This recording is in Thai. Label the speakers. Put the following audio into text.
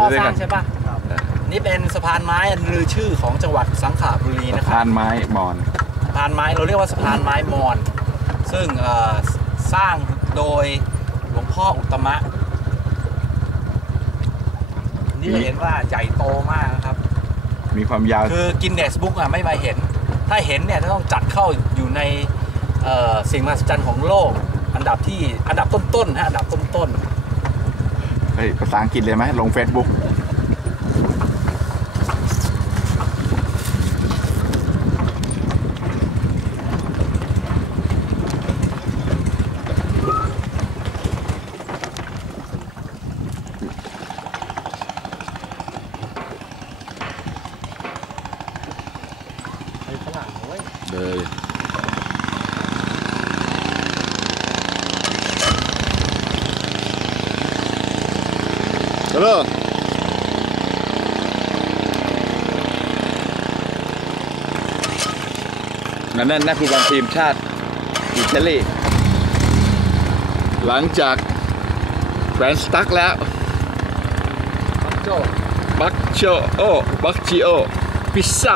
Speaker 1: พ่อสร้างใช่ปะนี่เป็นสะพานไม้อันลือชื่อของจังหวัดสังขละบุรีนะค
Speaker 2: ทา
Speaker 1: รับ
Speaker 2: นไม้มอน
Speaker 1: สะพานไม้เราเรียกว่าสะพานไม้มอญซึ่งเอ่อสร้างโดยหลวงพ่ออุตตมะ นี่จะเห็นว่าใหญ่โตมากนะครับ
Speaker 2: มีความยาว
Speaker 1: คือกินเนสบุ๊กอะไม่มาเห็น ถ้าเห็นเนี่ยจะต้องจัดเข้าอยู่ในเอ่อสิ่งมหัศจรรย์ของโลก อันดับที่อันดับต้นๆฮะอันดับต้น
Speaker 2: เฮ้ยภาษาอังกฤษเลยไหมลง Facebook
Speaker 1: ๆไอ้ฝรั่งเว้ย
Speaker 2: เลย ฮัลโหลนั่นนั่นนักฟุตบอลทีมชาติอิตาลีหลังจากแขวนสตั๊กแล้ว
Speaker 1: บักโจ
Speaker 2: บักโชโอบักชิโอ พิซซ่า